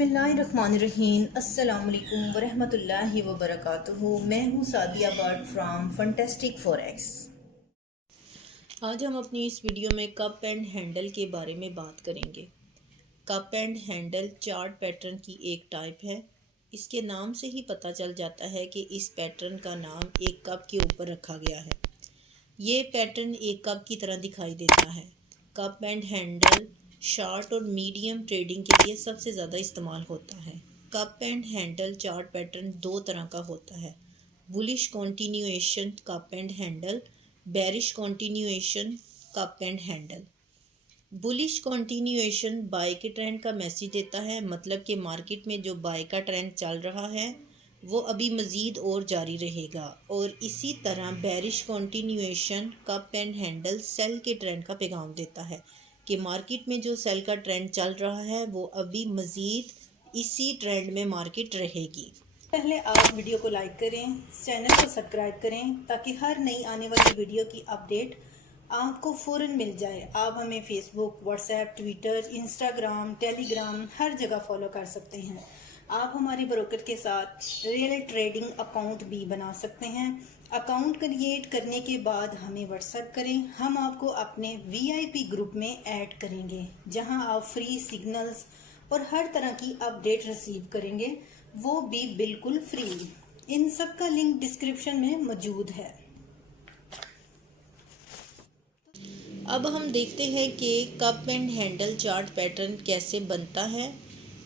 बिस्मिल्लाहिर्रहमानिर्रहीम अस्सलाम वालेकुम वरहमतुल्लाहि वबरकातुहू। मैं हूँ Sadia but from fantastic forex. आज हम अपनी इस वीडियो में कप एंड हैंडल के बारे में बात करेंगे। Cup and handle chart pattern की एक टाइप है। इसके नाम से ही पता चल जाता है कि इस पैटर्न का नाम एक कप के ऊपर रखा गया है। ये पैटर्न एक कप की तरह दिखाई देता है। कप एंड हैंडल शॉर्ट और मीडियम ट्रेडिंग के लिए सबसे ज़्यादा इस्तेमाल होता है। Cup and handle chart pattern दो तरह का होता है, bullish continuation cup and handle, bearish continuation cup and handle. Bullish continuation buy के ट्रेंड का मैसेज देता है, मतलब कि मार्केट में जो बाय का ट्रेंड चल रहा है वो अभी मज़ीद और जारी रहेगा। और इसी तरह bearish continuation cup and handle sell के ट्रेंड का पैगाम देता है कि मार्केट में जो सेल का ट्रेंड चल रहा है वो अभी मज़ीद इसी ट्रेंड में मार्केट रहेगी। पहले आप वीडियो को लाइक करें, चैनल को सब्सक्राइब करें ताकि हर नई आने वाली वीडियो की अपडेट आपको फ़ौरन मिल जाए। आप हमें Facebook, WhatsApp, Twitter, Instagram, Telegram हर जगह फॉलो कर सकते हैं। आप हमारे ब्रोकर के साथ रियल ट्रेडिंग अकाउंट भी बना सकते हैं। अकाउंट क्रिएट करने के बाद हमें व्हाट्सएप करें, हम आपको अपने वीआईपी ग्रुप में ऐड करेंगे जहां आप फ्री सिग्नल्स और हर तरह की अपडेट रिसीव करेंगे, वो भी बिल्कुल फ्री। इन सब का लिंक डिस्क्रिप्शन में मौजूद है। अब हम देखते हैं कि cup and handle chart pattern कैसे बनता है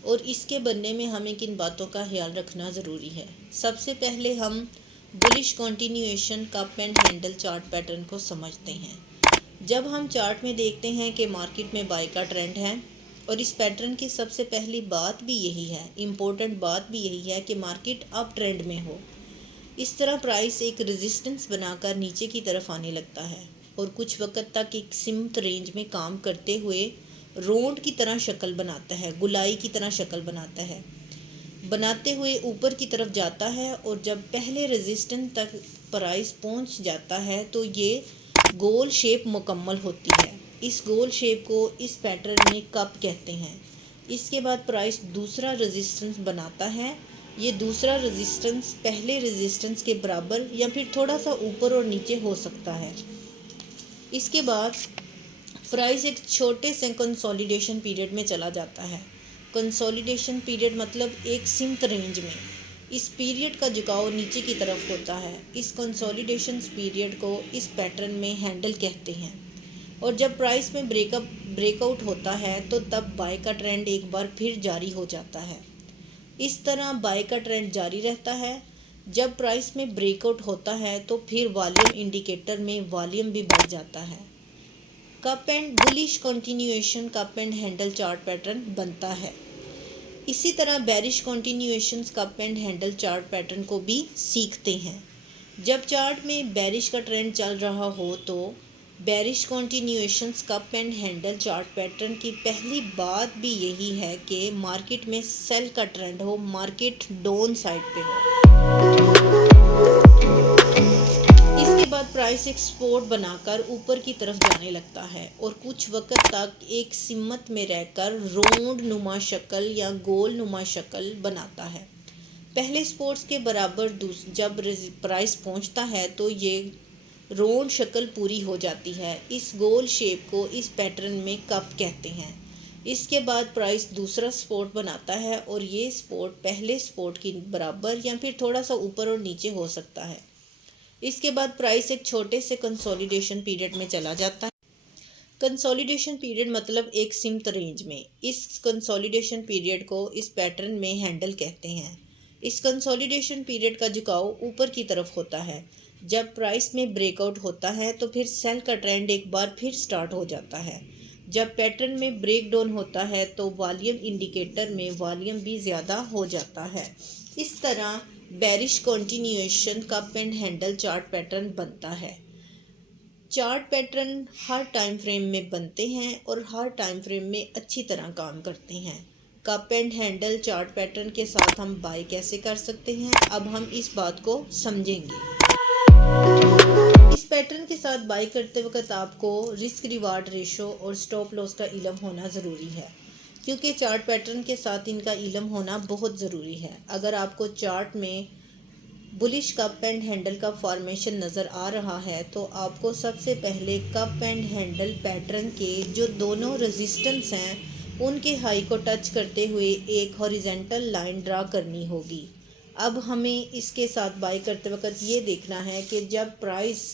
और इसके बनने में हमें किन बातों का ख्याल रखना ज़रूरी है। सबसे पहले हम bullish continuation cup and handle chart pattern को समझते हैं। जब हम चार्ट में देखते हैं कि मार्केट में बाय का ट्रेंड है, और इस पैटर्न की सबसे पहली बात भी यही है, इम्पोर्टेंट बात भी यही है कि मार्केट अप ट्रेंड में हो। इस तरह प्राइस एक रेजिस्टेंस बनाकर नीचे की तरफ आने लगता है और कुछ वक्त तक एक सीमित रेंज में काम करते हुए रोड की तरह शक्ल बनाता है, गुलाई की तरह शक्ल बनाता है, बनाते हुए ऊपर की तरफ जाता है। और जब पहले रेजिस्टेंस तक प्राइस पहुंच जाता है तो ये गोल शेप मुकम्मल होती है। इस गोल शेप को इस पैटर्न में कप कहते हैं। इसके बाद प्राइस दूसरा रेजिस्टेंस बनाता है। ये दूसरा रेजिस्टेंस पहले रेजिस्टेंस के बराबर या फिर थोड़ा सा ऊपर और नीचे हो सकता है। इसके बाद प्राइस एक छोटे से कंसोलिडेशन पीरियड में चला जाता है। कंसोलिडेशन पीरियड मतलब एक सीमित रेंज में इस पीरियड का झुकाव नीचे की तरफ होता है। इस कंसोलिडेशन पीरियड को इस पैटर्न में हैंडल कहते हैं। और जब प्राइस में ब्रेकआउट होता है तो तब बाय का ट्रेंड एक बार फिर जारी हो जाता है। इस तरह बाय का ट्रेंड जारी रहता है। जब प्राइस में ब्रेकआउट होता है तो फिर वॉल्यूम इंडिकेटर में वॉल्यूम भी बढ़ जाता है। Cup and bullish continuation cup and handle chart pattern बनता है। इसी तरह bearish continuation cup and handle chart pattern को भी सीखते हैं। जब चार्ट में बेरिश का ट्रेंड चल रहा हो तो bearish continuation cup and handle chart pattern की पहली बात भी यही है कि मार्केट में सेल का ट्रेंड हो, मार्केट डाउन साइड पे हो। इसके बाद प्राइस एक सपोर्ट बनाकर ऊपर की तरफ जाने लगता है और कुछ वक्त तक एक सिमत में रहकर राउंड नुमा शक्ल या गोल नुमा शक्ल बनाता है। पहले सपोर्ट्स के बराबर जब प्राइस पहुंचता है तो ये राउंड शक्ल पूरी हो जाती है। इस गोल शेप को इस पैटर्न में कप कहते हैं। इसके बाद प्राइस दूसरा सपोर्ट बनाता है और ये सपोर्ट पहले सपोर्ट की बराबर या फिर थोड़ा सा ऊपर और नीचे हो सकता है। इसके बाद प्राइस एक छोटे से कंसोलिडेशन पीरियड में चला जाता है। कंसोलिडेशन पीरियड मतलब एक सीमित रेंज में। इस कंसोलिडेशन पीरियड को इस पैटर्न में हैंडल कहते हैं। इस कंसोलिडेशन पीरियड का झुकाव ऊपर की तरफ होता है। जब प्राइस में ब्रेकआउट होता है तो फिर सेल का ट्रेंड एक बार फिर स्टार्ट हो जाता है। जब पैटर्न में ब्रेक डाउन होता है तो वॉल्यूम इंडिकेटर में वॉल्यूम भी ज़्यादा हो जाता है। इस तरह bearish continuation cup and handle chart pattern बनता है। चार्ट पैटर्न हर टाइम फ्रेम में बनते हैं और हर टाइम फ्रेम में अच्छी तरह काम करते हैं। Cup and handle chart pattern के साथ हम बाय कैसे कर सकते हैं, अब हम इस बात को समझेंगे। इस पैटर्न के साथ बाय करते वक्त आपको रिस्क रिवार्ड रेशो और स्टॉप लॉस का इल्म होना ज़रूरी है। क्योंकि चार्ट पैटर्न के साथ इनका इल्म होना बहुत ज़रूरी है। अगर आपको चार्ट में बुलिश कप एंड हैंडल का फॉर्मेशन नज़र आ रहा है तो आपको सबसे पहले कप एंड हैंडल पैटर्न के जो दोनों रेजिस्टेंस हैं उनके हाई को टच करते हुए एक हॉरिजेंटल लाइन ड्रा करनी होगी। अब हमें इसके साथ बाय करते वक्त ये देखना है कि जब प्राइस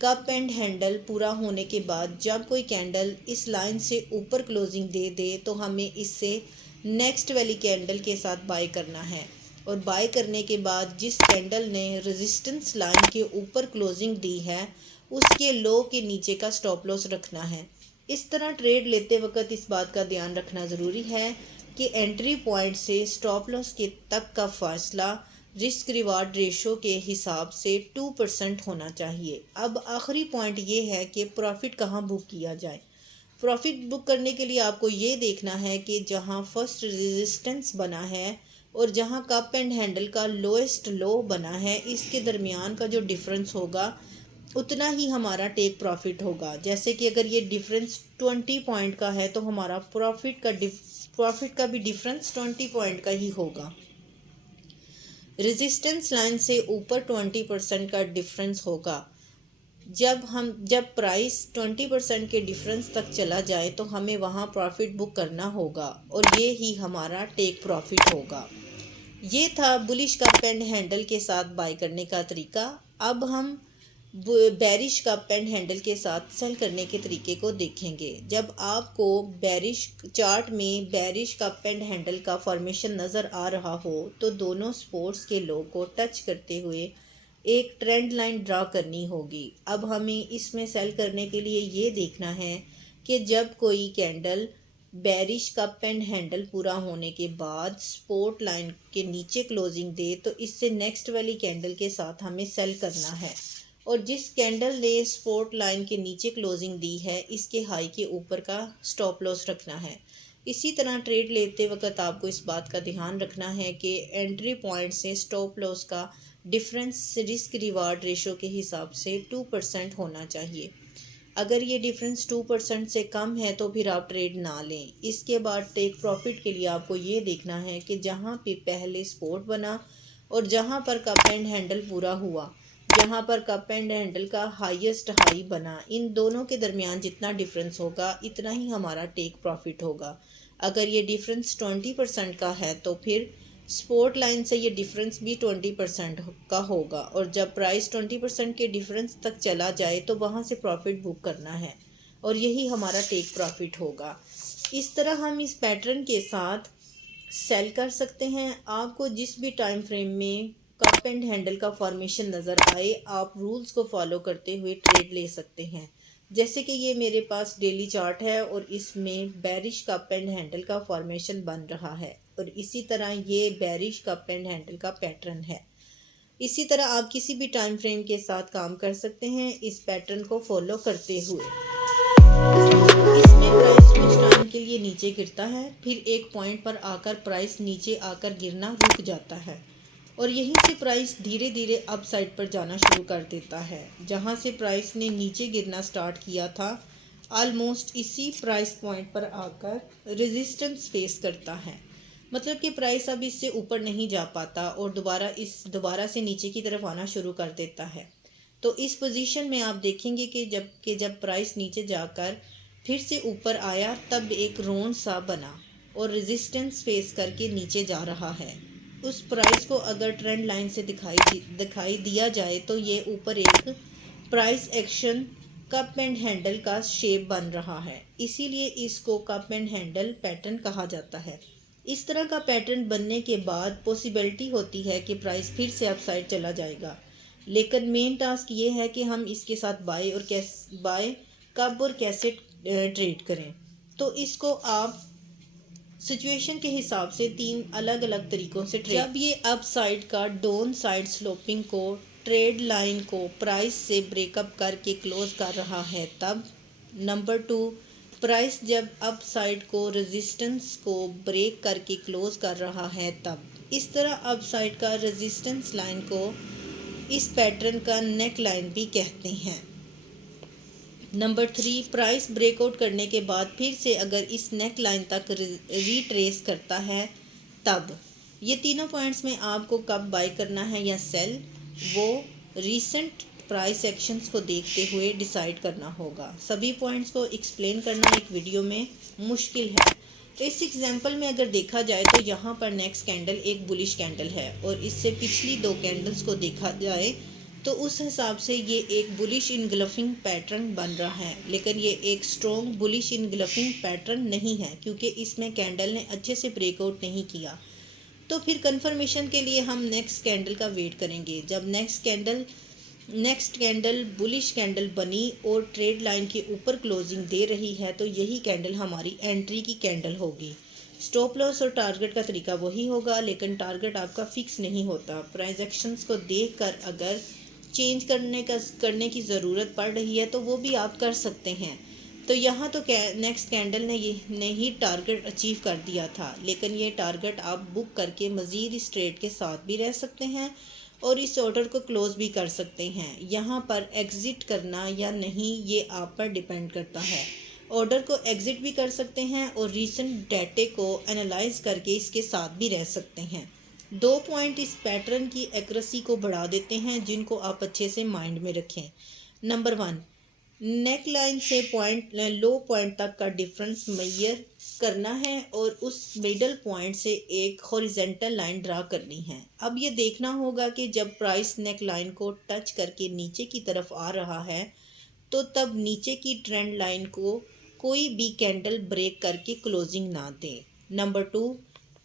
कप एंड हैंडल पूरा होने के बाद जब कोई कैंडल इस लाइन से ऊपर क्लोजिंग दे दे तो हमें इससे नेक्स्ट वाली कैंडल के साथ बाय करना है। और बाय करने के बाद जिस कैंडल ने रेजिस्टेंस लाइन के ऊपर क्लोजिंग दी है उसके लो के नीचे का स्टॉप लॉस रखना है। इस तरह ट्रेड लेते वक्त इस बात का ध्यान रखना ज़रूरी है कि एंट्री पॉइंट से स्टॉप लॉस के तक का फासला रिस्क रिवार्ड रेशो के हिसाब से 2% होना चाहिए। अब आखिरी पॉइंट ये है कि प्रॉफिट कहाँ बुक किया जाए। प्रॉफिट बुक करने के लिए आपको ये देखना है कि जहाँ फर्स्ट रेजिस्टेंस बना है और जहाँ कप एंड हैंडल का लोएस्ट लो बना है इसके दरमियान का जो डिफरेंस होगा उतना ही हमारा टेक प्रॉफिट होगा। जैसे कि अगर ये डिफरेंस 20 पॉइंट का है तो हमारा प्रॉफिट का भी डिफरेंस 20 पॉइंट का ही होगा। रेजिस्टेंस लाइन से ऊपर 20% का डिफरेंस होगा। जब प्राइस 20% के डिफरेंस तक चला जाए तो हमें वहाँ प्रॉफिट बुक करना होगा और ये ही हमारा टेक प्रॉफिट होगा। ये था बुलिश कप एंड हैंडल के साथ बाय करने का तरीका। अब हम बेरिश कप एंड हैंडल के साथ सेल करने के तरीके को देखेंगे। जब आपको बेरिश चार्ट में बेरिश कप एंड हैंडल का फॉर्मेशन नज़र आ रहा हो तो दोनों सपोर्ट्स के लो को टच करते हुए एक ट्रेंड लाइन ड्रा करनी होगी। अब हमें इसमें सेल करने के लिए ये देखना है कि जब कोई candle bearish cup and handle पूरा होने के बाद सपोर्ट लाइन के नीचे क्लोजिंग दे तो इससे नेक्स्ट वाली कैंडल के साथ हमें सेल करना है और जिस कैंडल ने सपोर्ट लाइन के नीचे क्लोजिंग दी है इसके हाई के ऊपर का स्टॉप लॉस रखना है। इसी तरह ट्रेड लेते वक्त आपको इस बात का ध्यान रखना है कि एंट्री पॉइंट से स्टॉप लॉस का डिफरेंस रिस्क रिवार्ड रेशो के हिसाब से 2% होना चाहिए। अगर ये डिफरेंस 2% से कम है तो फिर आप ट्रेड ना लें। इसके बाद टेक प्रॉफिट के लिए आपको ये देखना है कि जहाँ पे पहले सपोर्ट बना और जहाँ पर कप एंड हैंडल पूरा हुआ, जहाँ पर कप एंड हैंडल का हाईएस्ट हाई बना, इन दोनों के दरमियान जितना डिफरेंस होगा इतना ही हमारा टेक प्रॉफिट होगा। अगर ये डिफरेंस 20% का है तो फिर सपोर्ट लाइन से ये डिफरेंस भी 20% का होगा और जब प्राइस 20% के डिफरेंस तक चला जाए तो वहाँ से प्रॉफिट बुक करना है और यही हमारा टेक प्रॉफिट होगा। इस तरह हम इस पैटर्न के साथ सेल कर सकते हैं। आपको जिस भी टाइम फ्रेम में कप एंड हैंडल का फॉर्मेशन नज़र आए आप रूल्स को फॉलो करते हुए ट्रेड ले सकते हैं। जैसे कि ये मेरे पास डेली चार्ट है और इसमें बेरिश कप एंड हैंडल का फॉर्मेशन बन रहा है और इसी तरह ये बेरिश कप एंड हैंडल का पैटर्न है। इसी तरह आप किसी भी टाइम फ्रेम के साथ काम कर सकते हैं इस पैटर्न को फॉलो करते हुए। इसमें प्राइस कुछ टाइम के लिए नीचे गिरता है फिर एक पॉइंट पर आकर प्राइस नीचे आकर गिरना रुक जाता है और यहीं से प्राइस धीरे धीरे अप साइड पर जाना शुरू कर देता है। जहां से प्राइस ने नीचे गिरना स्टार्ट किया था ऑलमोस्ट इसी प्राइस पॉइंट पर आकर रेजिस्टेंस फेस करता है। मतलब कि प्राइस अब इससे ऊपर नहीं जा पाता और दोबारा से नीचे की तरफ आना शुरू कर देता है। तो इस पोजीशन में आप देखेंगे कि जब प्राइस नीचे जाकर फिर से ऊपर आया तब एक रोन सा बना और रेजिस्टेंस फेस करके नीचे जा रहा है। उस प्राइस को अगर ट्रेंड लाइन से दिखाई दिया जाए तो ये ऊपर एक price action cup and handle का शेप बन रहा है, इसीलिए इसको कप एंड हैंडल पैटर्न कहा जाता है। इस तरह का पैटर्न बनने के बाद पॉसिबिलिटी होती है कि प्राइस फिर से अपसाइड चला जाएगा, लेकिन मेन टास्क ये है कि हम इसके साथ बाय कब और कैसे ट्रेड करें। तो इसको आप सिचुएशन के हिसाब से 3 अलग अलग तरीक़ों से ट्रेड। जब ये अप साइड का डाउन साइड स्लोपिंग को ट्रेड लाइन को प्राइस से ब्रेकअप करके क्लोज कर रहा है तब। नंबर 2, प्राइस जब अप साइड को रेजिस्टेंस को ब्रेक करके क्लोज कर रहा है तब। इस तरह अप साइड का रेजिस्टेंस लाइन को इस पैटर्न का नेक लाइन भी कहते हैं। नंबर 3, प्राइस ब्रेकआउट करने के बाद फिर से अगर इस नेक लाइन तक रिट्रेस करता है तब ये तीनों पॉइंट्स में आपको कब बाय करना है या सेल, वो रीसेंट प्राइस एक्शंस को देखते हुए डिसाइड करना होगा। सभी पॉइंट्स को एक्सप्लेन करना एक वीडियो में मुश्किल है। तो इस एग्जांपल में अगर देखा जाए तो यहाँ पर नेक्स्ट कैंडल एक बुलिश कैंडल है और इससे पिछली 2 कैंडल्स को देखा जाए तो उस हिसाब से ये एक बुलिश इनगल्फिंग पैटर्न बन रहा है, लेकिन ये एक स्ट्रॉन्ग बुलिश इनगल्फिंग पैटर्न नहीं है क्योंकि इसमें कैंडल ने अच्छे से ब्रेकआउट नहीं किया। तो फिर कंफर्मेशन के लिए हम नेक्स्ट कैंडल का वेट करेंगे। जब नेक्स्ट कैंडल बुलिश कैंडल बनी और ट्रेड लाइन के ऊपर क्लोजिंग दे रही है तो यही कैंडल हमारी एंट्री की कैंडल होगी। स्टॉप लॉस और टारगेट का तरीका वही होगा, लेकिन टारगेट आपका फिक्स नहीं होता। प्राइस एक्शंस को देखकर अगर चेंज करने की ज़रूरत पड़ रही है तो वो भी आप कर सकते हैं। तो यहाँ तो नेक्स्ट कैंडल ने ही टारगेट अचीव कर दिया था, लेकिन ये टारगेट आप बुक करके मज़ीद इस ट्रेड के साथ भी रह सकते हैं और इस ऑर्डर को क्लोज़ भी कर सकते हैं। यहाँ पर एग्ज़िट करना या नहीं ये आप पर डिपेंड करता है। ऑर्डर को एग्ज़िट भी कर सकते हैं और रीसेंट डेटे को एनालाइज करके इसके साथ भी रह सकते हैं। 2 पॉइंट इस पैटर्न की एक्यूरेसी को बढ़ा देते हैं जिनको आप अच्छे से माइंड में रखें। नंबर 1, नेक लाइन से लो पॉइंट तक का डिफरेंस मेजर करना है और उस मिडल पॉइंट से एक हॉरिजेंटल लाइन ड्रा करनी है। अब ये देखना होगा कि जब प्राइस नेक लाइन को टच करके नीचे की तरफ आ रहा है तो तब नीचे की ट्रेंड लाइन को कोई भी कैंडल ब्रेक करके क्लोजिंग ना दे। नंबर 2,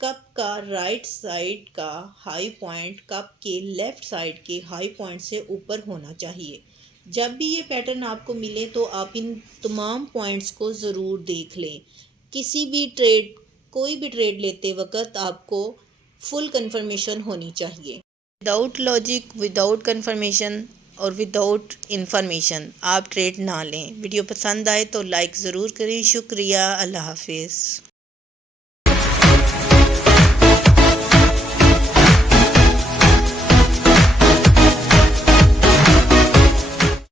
कप का राइट साइड का हाई पॉइंट कप के लेफ़्ट साइड के हाई पॉइंट से ऊपर होना चाहिए। जब भी ये पैटर्न आपको मिले तो आप इन तमाम पॉइंट्स को ज़रूर देख लें। कोई भी ट्रेड लेते वक्त आपको फुल कंफर्मेशन होनी चाहिए। विदाउट लॉजिक, विदाउट कंफर्मेशन और विदाउट इंफॉर्मेशन आप ट्रेड ना लें। वीडियो पसंद आए तो लाइक ज़रूर करें। शुक्रिया। अल्लाह हाफिज़।